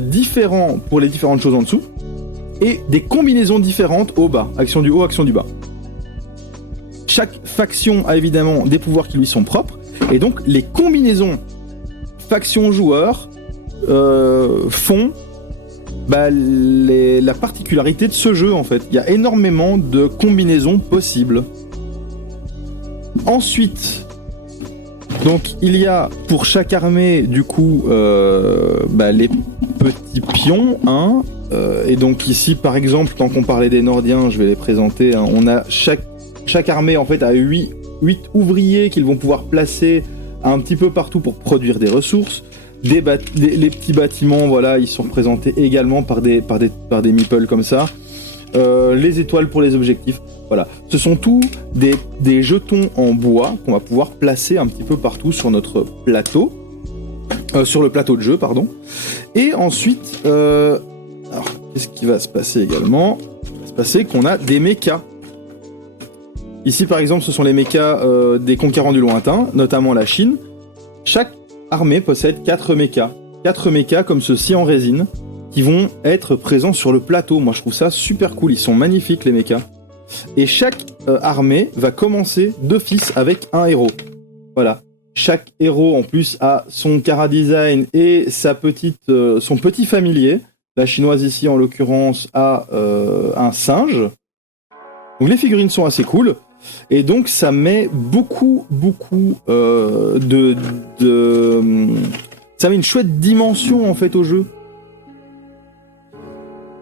différents pour les différentes choses en dessous, et des combinaisons différentes au bas, action du haut, action du bas. Chaque faction a évidemment des pouvoirs qui lui sont propres, et donc les combinaisons faction-joueur font la particularité de ce jeu en fait. Il y a énormément de combinaisons possibles. Ensuite, donc il y a pour chaque armée du coup les petits pions, hein, et donc ici par exemple, tant qu'on parlait des Nordiens, je vais les présenter, hein, on a chaque armée en fait a 8 ouvriers qu'ils vont pouvoir placer un petit peu partout pour produire des ressources. Les petits bâtiments, voilà, ils sont représentés également par des meeples comme ça. Les étoiles pour les objectifs, voilà. Ce sont tous des jetons en bois qu'on va pouvoir placer un petit peu partout sur notre plateau. Sur le plateau de jeu, pardon. Et ensuite, alors, qu'est-ce qui va se passer également ? Il va se passer qu'on a des mechas. Ici, par exemple, ce sont les mechas des conquérants du lointain, notamment la Chine. Chaque armée possède 4 mechas. 4 mechas comme ceci en résine, qui vont être présents sur le plateau. Moi, je trouve ça super cool. Ils sont magnifiques, les mechas. Et chaque armée va commencer d'office avec un héros. Voilà. Chaque héros, en plus, a son chara-design et son petit familier. La chinoise, ici, en l'occurrence, a un singe. Donc, les figurines sont assez cool. Et donc ça met beaucoup ça met une chouette dimension en fait au jeu.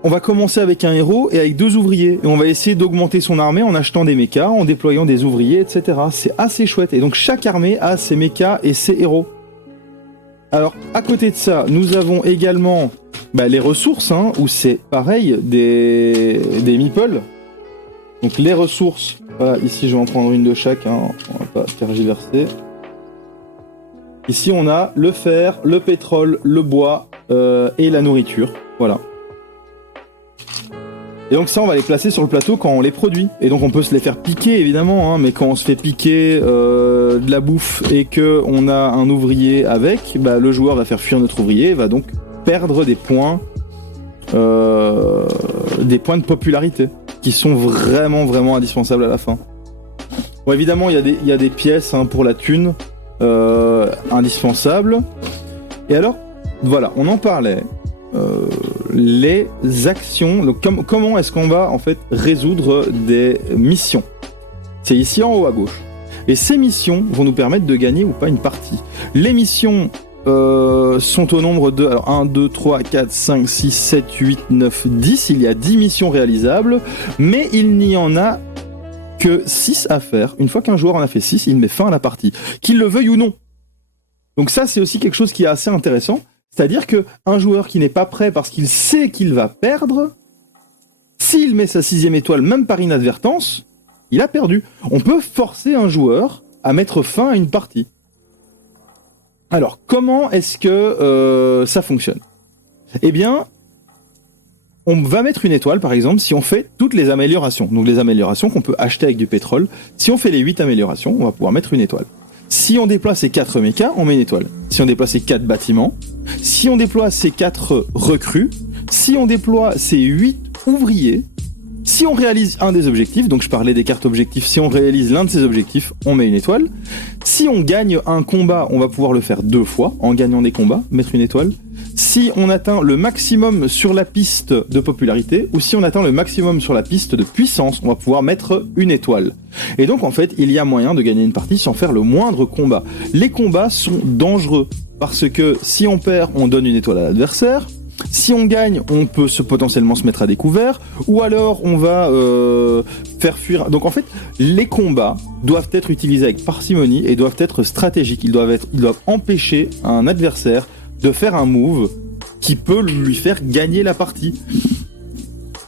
On va commencer avec un héros et avec 2 ouvriers, et on va essayer d'augmenter son armée en achetant des mechas, en déployant des ouvriers, etc. C'est assez chouette, et donc chaque armée a ses mechas et ses héros. Alors à côté de ça, nous avons également les ressources, hein, où c'est pareil, des meeples. Donc les ressources, voilà, ici je vais en prendre une de chaque, hein, on va pas tergiverser. Ici on a le fer, le pétrole, le bois et la nourriture, voilà. Et donc ça on va les placer sur le plateau quand on les produit. Et donc on peut se les faire piquer évidemment, hein, mais quand on se fait piquer de la bouffe et qu'on a un ouvrier avec, le joueur va faire fuir notre ouvrier, va donc perdre des points de popularité qui sont vraiment indispensables à la fin. Bon, évidemment il y a des pièces, hein, pour la thune indispensables. Et alors voilà, on en parlait. Les actions, donc comment est-ce qu'on va en fait résoudre des missions? C'est ici en haut à gauche. Et ces missions vont nous permettre de gagner ou pas une partie. Les missions sont au nombre de 1, 2, 3, 4, 5, 6, 7, 8, 9, 10. Il y a 10 missions réalisables, mais il n'y en a que 6 à faire. Une fois qu'un joueur en a fait 6, il met fin à la partie, qu'il le veuille ou non. Donc ça, c'est aussi quelque chose qui est assez intéressant. C'est-à-dire qu'un joueur qui n'est pas prêt parce qu'il sait qu'il va perdre, s'il met sa 6e étoile, même par inadvertance, il a perdu. On peut forcer un joueur à mettre fin à une partie. Alors, comment est-ce que ça fonctionne? Eh bien, on va mettre une étoile, par exemple, si on fait toutes les améliorations. Donc les améliorations qu'on peut acheter avec du pétrole. Si on fait les 8 améliorations, on va pouvoir mettre une étoile. Si on déploie ces 4 mechas, on met une étoile. Si on déploie ces 4 bâtiments, si on déploie ces 4 recrues, si on déploie ces 8 ouvriers, si on réalise un des objectifs, donc je parlais des cartes objectifs, si on réalise l'un de ces objectifs, on met une étoile. Si on gagne un combat, on va pouvoir le faire 2 fois, en gagnant des combats, mettre une étoile. Si on atteint le maximum sur la piste de popularité, ou si on atteint le maximum sur la piste de puissance, on va pouvoir mettre une étoile. Et donc en fait, il y a moyen de gagner une partie sans faire le moindre combat. Les combats sont dangereux, parce que si on perd, on donne une étoile à l'adversaire. Si on gagne, on peut potentiellement se mettre à découvert, ou alors on va faire fuir. Donc en fait, les combats doivent être utilisés avec parcimonie et doivent être stratégiques. Ils doivent empêcher un adversaire de faire un move qui peut lui faire gagner la partie.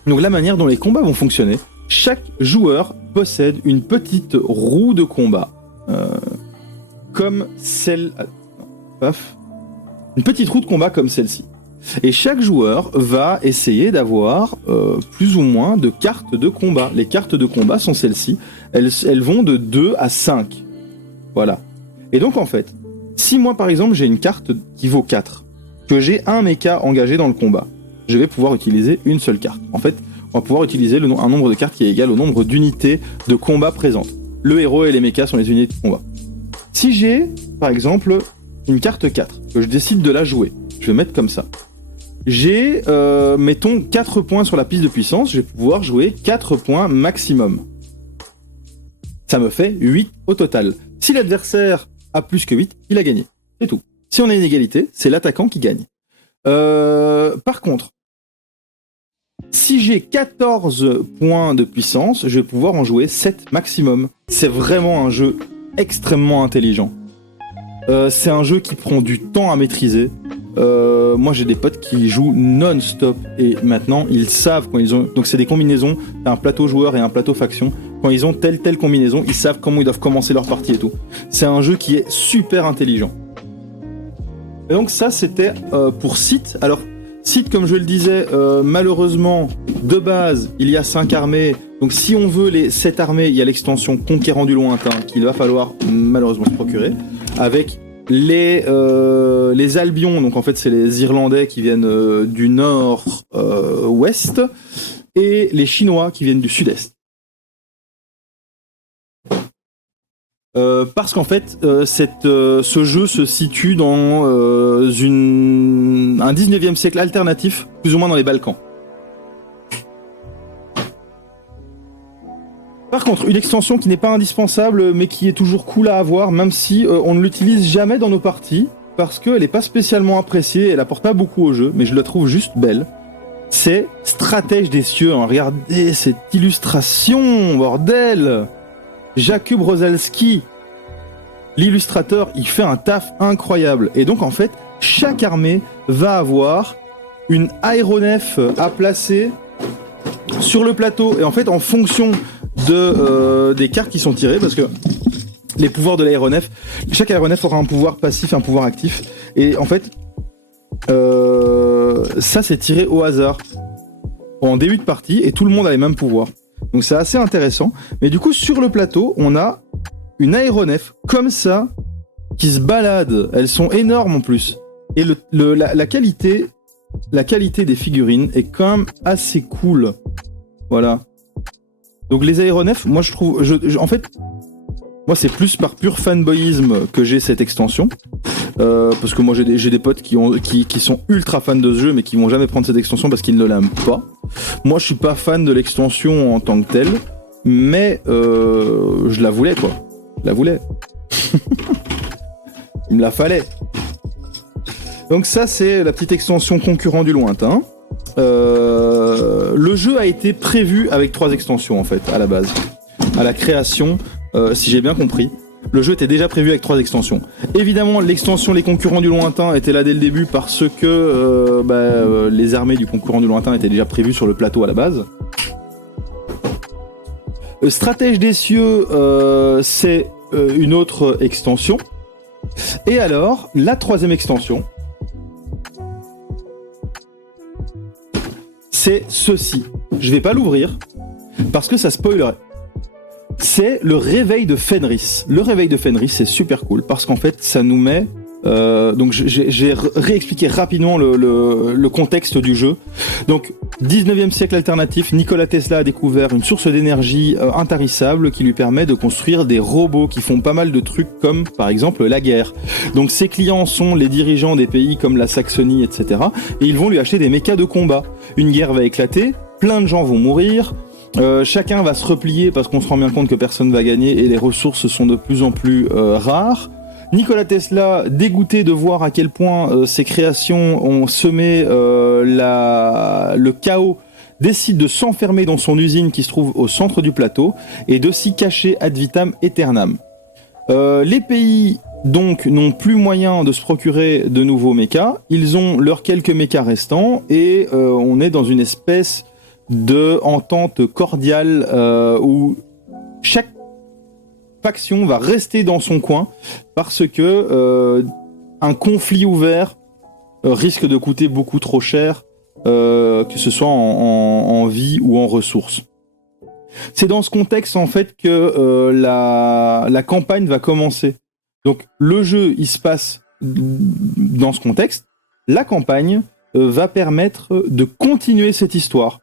Donc la manière dont les combats vont fonctionner, chaque joueur possède une petite roue de combat, comme celle... Paf. Une petite roue de combat comme celle-ci. Et chaque joueur va essayer d'avoir plus ou moins de cartes de combat. Les cartes de combat sont celles-ci. Elles vont de 2 à 5. Voilà. Et donc en fait, si moi par exemple j'ai une carte qui vaut 4, que j'ai un mecha engagé dans le combat, je vais pouvoir utiliser une seule carte. En fait, on va pouvoir utiliser un nombre de cartes qui est égal au nombre d'unités de combat présentes. Le héros et les mechas sont les unités de combat. Si j'ai par exemple une carte 4, que je décide de la jouer, je vais mettre comme ça. J'ai, mettons, 4 points sur la piste de puissance, je vais pouvoir jouer 4 points maximum. Ça me fait 8 au total. Si l'adversaire a plus que 8, il a gagné. C'est tout. Si on a une égalité, c'est l'attaquant qui gagne. Par contre, si j'ai 14 points de puissance, je vais pouvoir en jouer 7 maximum. C'est vraiment un jeu extrêmement intelligent. C'est un jeu qui prend du temps à maîtriser. Moi j'ai des potes qui jouent non-stop et maintenant ils savent quand ils ont... Donc c'est des combinaisons, t'as un plateau joueur et un plateau faction. Quand ils ont telle combinaison, ils savent comment ils doivent commencer leur partie et tout. C'est un jeu qui est super intelligent. Et donc ça c'était pour Sith. Alors Sith, comme je le disais, malheureusement de base il y a 5 armées. Donc si on veut les 7 armées, il y a l'extension Conquérant du Lointain qu'il va falloir malheureusement se procurer. Avec les Albions, donc en fait c'est les Irlandais qui viennent du nord-ouest, et les Chinois qui viennent du sud-est. Parce qu'en fait, ce jeu se situe dans un 19e siècle alternatif, plus ou moins dans les Balkans. Par contre, une extension qui n'est pas indispensable, mais qui est toujours cool à avoir, même si on ne l'utilise jamais dans nos parties, parce qu'elle n'est pas spécialement appréciée, elle apporte pas beaucoup au jeu, mais je la trouve juste belle. C'est Stratège des cieux, hein. Regardez cette illustration, bordel! Jakub Rosalski, l'illustrateur, il fait un taf incroyable. Et donc en fait, chaque armée va avoir une aéronef à placer sur le plateau. Et en fait, en fonction des cartes qui sont tirées, parce que les pouvoirs de l'aéronef, chaque aéronef aura un pouvoir passif et un pouvoir actif. Et en fait, ça c'est tiré au hasard en début de partie et tout le monde a les mêmes pouvoirs. Donc c'est assez intéressant. Mais du coup, sur le plateau, on a une aéronef comme ça qui se balade. Elles sont énormes en plus. Et la qualité des figurines est quand même assez cool. Voilà. Donc les aéronefs, moi je trouve... en fait, moi c'est plus par pur fanboyisme que j'ai cette extension. Parce que moi j'ai des potes qui sont ultra fans de ce jeu mais qui vont jamais prendre cette extension parce qu'ils ne l'aiment pas. Moi je suis pas fan de l'extension en tant que telle, mais je la voulais quoi. Je la voulais. Il me la fallait. Donc ça c'est la petite extension concurrent du lointain. Le jeu a été prévu avec 3 extensions en fait à la base. À la création, si j'ai bien compris. Le jeu était déjà prévu avec 3 extensions. Évidemment, l'extension Les Concurrents du Lointain était là dès le début parce que les armées du Concurrent du Lointain étaient déjà prévues sur le plateau à la base. Stratège des Cieux, c'est une autre extension. Et alors, la 3e extension, c'est ceci. Je vais pas l'ouvrir parce que ça spoilerait. C'est le réveil de Fenris. Le réveil de Fenris, c'est super cool parce qu'en fait, ça nous met... donc j'ai réexpliqué rapidement le contexte du jeu. Donc, 19e siècle alternatif, Nikola Tesla a découvert une source d'énergie intarissable qui lui permet de construire des robots qui font pas mal de trucs comme, par exemple, la guerre. Donc, ses clients sont les dirigeants des pays comme la Saxonie, etc. Et ils vont lui acheter des mechas de combat. Une guerre va éclater, plein de gens vont mourir... chacun va se replier parce qu'on se rend bien compte que personne va gagner et les ressources sont de plus en plus rares. Nikola Tesla, dégoûté de voir à quel point ses créations ont semé le chaos, décide de s'enfermer dans son usine qui se trouve au centre du plateau et de s'y cacher ad vitam aeternam. Les pays donc n'ont plus moyen de se procurer de nouveaux mechas, ils ont leurs quelques mechas restants et on est dans une espèce de entente cordiale où chaque faction va rester dans son coin parce que un conflit ouvert risque de coûter beaucoup trop cher, que ce soit en vie ou en ressources. C'est dans ce contexte en fait que la campagne va commencer. Donc le jeu il se passe dans ce contexte, la campagne va permettre de continuer cette histoire.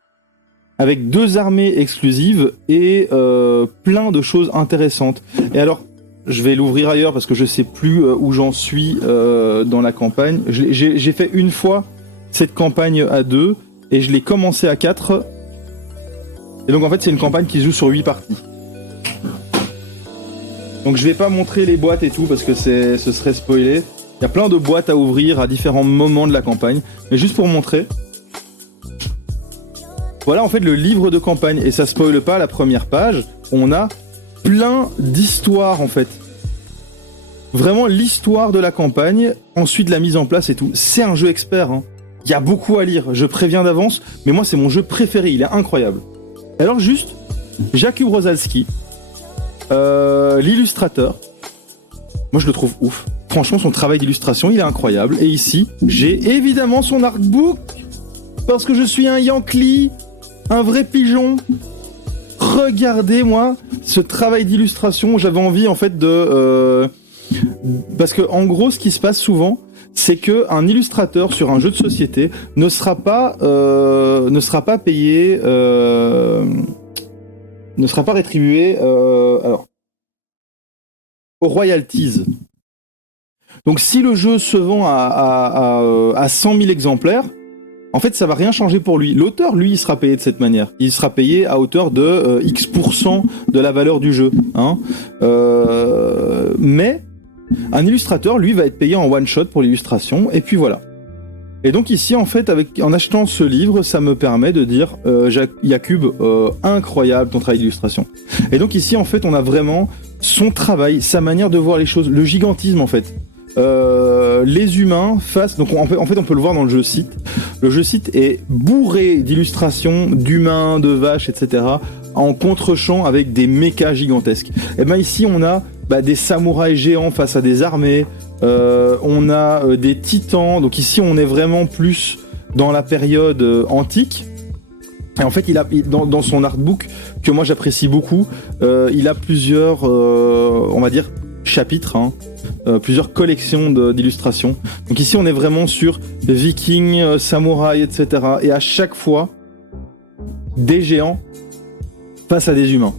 Avec 2 armées exclusives et plein de choses intéressantes. Et alors, je vais l'ouvrir ailleurs parce que je sais plus où j'en suis dans la campagne. J'ai fait une fois cette campagne à 2 et je l'ai commencé à 4. Et donc en fait, c'est une campagne qui se joue sur 8 parties. Donc je vais pas montrer les boîtes et tout parce que ce serait spoilé. Il y a plein de boîtes à ouvrir à différents moments de la campagne. Mais juste pour montrer... Voilà en fait le livre de campagne et ça spoile pas la première page, on a plein d'histoires en fait. Vraiment l'histoire de la campagne, ensuite la mise en place et tout. C'est un jeu expert, hein. Il y a beaucoup à lire, je préviens d'avance, mais moi c'est mon jeu préféré, il est incroyable. Alors juste, Jakub Rosalski, l'illustrateur, moi je le trouve ouf. Franchement son travail d'illustration il est incroyable. Et ici, j'ai évidemment son artbook, parce que je suis un Yankee. Un vrai pigeon. Regardez-moi ce travail d'illustration. J'avais envie en fait parce que en gros, ce qui se passe souvent, c'est que un illustrateur sur un jeu de société ne sera pas payé, ne sera pas rétribué aux royalties. Donc, si le jeu se vend à 100 000 exemplaires. En fait, ça va rien changer pour lui. L'auteur, lui, il sera payé de cette manière. Il sera payé à hauteur de X% de la valeur du jeu. Hein. Mais un illustrateur, lui, va être payé en one-shot pour l'illustration. Et puis voilà. Et donc ici, en fait, en achetant ce livre, ça me permet de dire Jakub, incroyable ton travail d'illustration. Et donc ici, en fait, on a vraiment son travail, sa manière de voir les choses, le gigantisme, en fait. les humains face... Donc en fait, on peut le voir dans le jeu Sith. Le jeu Sith est bourré d'illustrations d'humains, de vaches, etc. en contre-champ avec des mechas gigantesques. Et ben ici, on a des samouraïs géants face à des armées. On a des titans. Donc ici, on est vraiment plus dans la période antique. Et en fait, dans son artbook, que moi j'apprécie beaucoup, il a plusieurs, on va dire, chapitres, plusieurs collections d'illustrations. Donc ici, on est vraiment sur vikings, samouraïs, etc. Et à chaque fois, des géants face à des humains.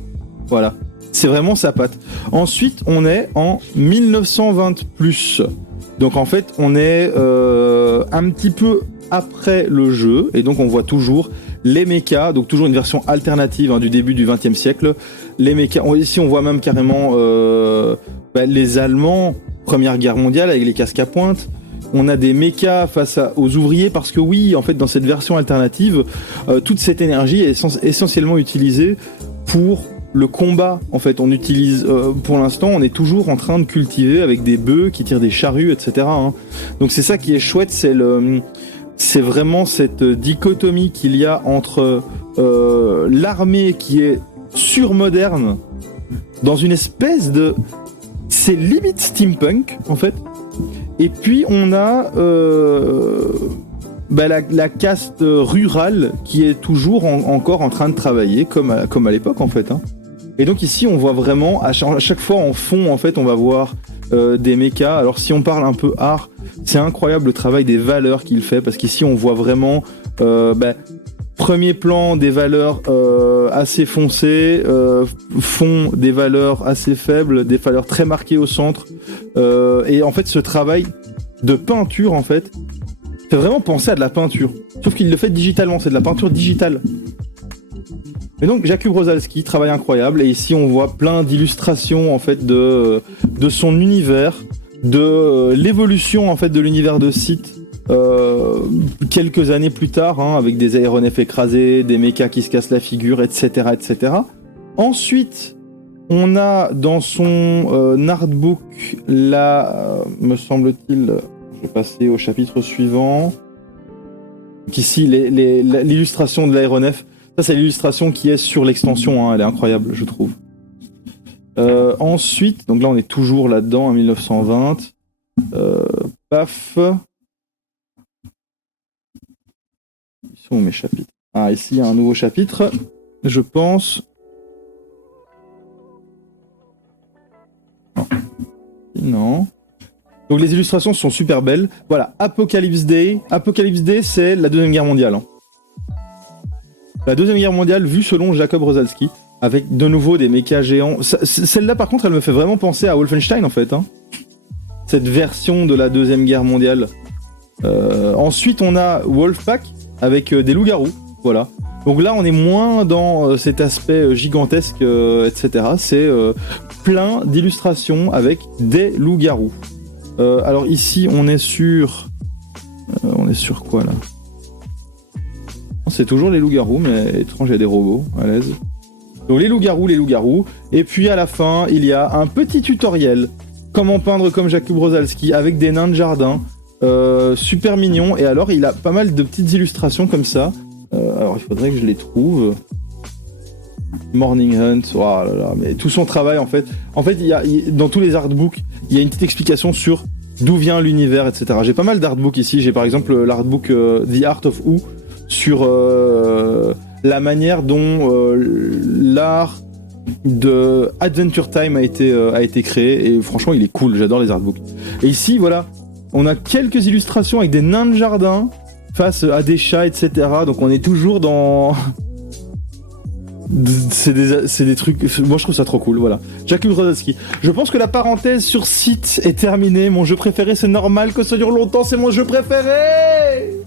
Voilà. C'est vraiment sa patte. Ensuite, on est en 1920+. Donc en fait, on est un petit peu après le jeu. Et donc, on voit toujours les mechas, donc toujours une version alternative du début du XXe siècle. Les mechas, ici on voit même carrément les Allemands, Première Guerre mondiale avec les casques à pointe. On a des mechas face aux ouvriers parce que oui, en fait, dans cette version alternative, toute cette énergie est essentiellement utilisée pour le combat. En fait, on utilise, pour l'instant, on est toujours en train de cultiver avec des bœufs qui tirent des charrues, etc. Donc c'est ça qui est chouette, c'est vraiment cette dichotomie qu'il y a entre l'armée qui est surmoderne dans une espèce de... C'est limite steampunk, en fait. Et puis, on a la caste rurale qui est toujours encore en train de travailler, comme à l'époque, en fait. Et donc ici, on voit vraiment, à chaque fois en fond, en fait, on va voir des mechas. Alors, si on parle un peu art, c'est incroyable le travail des valeurs qu'il fait, parce qu'ici, on voit vraiment... premier plan, des valeurs assez foncées, fond, des valeurs assez faibles, des valeurs très marquées au centre. Et en fait, ce travail de peinture, en fait, fait vraiment penser à de la peinture. Sauf qu'il le fait digitalement, c'est de la peinture digitale. Et donc, Jakub Rosalski, travail incroyable. Et ici, on voit plein d'illustrations, en fait, de son univers, de l'évolution, en fait, de l'univers de Sith. Quelques années plus tard, avec des aéronefs écrasés, des mechas qui se cassent la figure, etc., etc. Ensuite, on a dans son artbook, me semble-t-il, je vais passer au chapitre suivant. Donc ici, l'illustration de l'aéronef. Ça, c'est l'illustration qui est sur l'extension, elle est incroyable, je trouve. Ensuite, donc là, on est toujours là-dedans, en 1920. Paf. Où sont mes chapitres? Ah, ici, il y a un nouveau chapitre, je pense. Non. Donc les illustrations sont super belles. Voilà, Apocalypse Day. Apocalypse Day, c'est la Deuxième Guerre mondiale. La Deuxième Guerre mondiale, vue selon Jakub Rosalski, avec de nouveau des mechas géants. Celle-là, par contre, elle me fait vraiment penser à Wolfenstein, en fait. Cette version de la Deuxième Guerre mondiale. Ensuite, on a Wolfpack, avec des loups-garous, voilà. Donc là, on est moins dans cet aspect gigantesque, etc. C'est plein d'illustrations avec des loups-garous. Alors ici, on est sur quoi, là? C'est toujours les loups-garous, mais étrange, il y a des robots, à l'aise. Donc les loups-garous. Et puis à la fin, il y a un petit tutoriel. Comment peindre comme Jakub Rosalski, avec des nains de jardin. Super mignon, et alors il a pas mal de petites illustrations comme ça. Alors il faudrait que je les trouve. Morning Hunt, oh là là, mais tout son travail en fait, dans tous les artbooks, il y a une petite explication sur d'où vient l'univers, etc. J'ai pas mal d'artbooks ici, j'ai par exemple l'artbook The Art of Who, sur la manière dont l'art de Adventure Time a été créé, et franchement il est cool, j'adore les artbooks. Et ici voilà, on a quelques illustrations avec des nains de jardin face à des chats, etc. Donc on est toujours dans... C'est des trucs... Moi je trouve ça trop cool, voilà. Jakub Rosalski. Je pense que la parenthèse sur Sith est terminée. Mon jeu préféré, c'est normal que ça dure longtemps, c'est mon jeu préféré!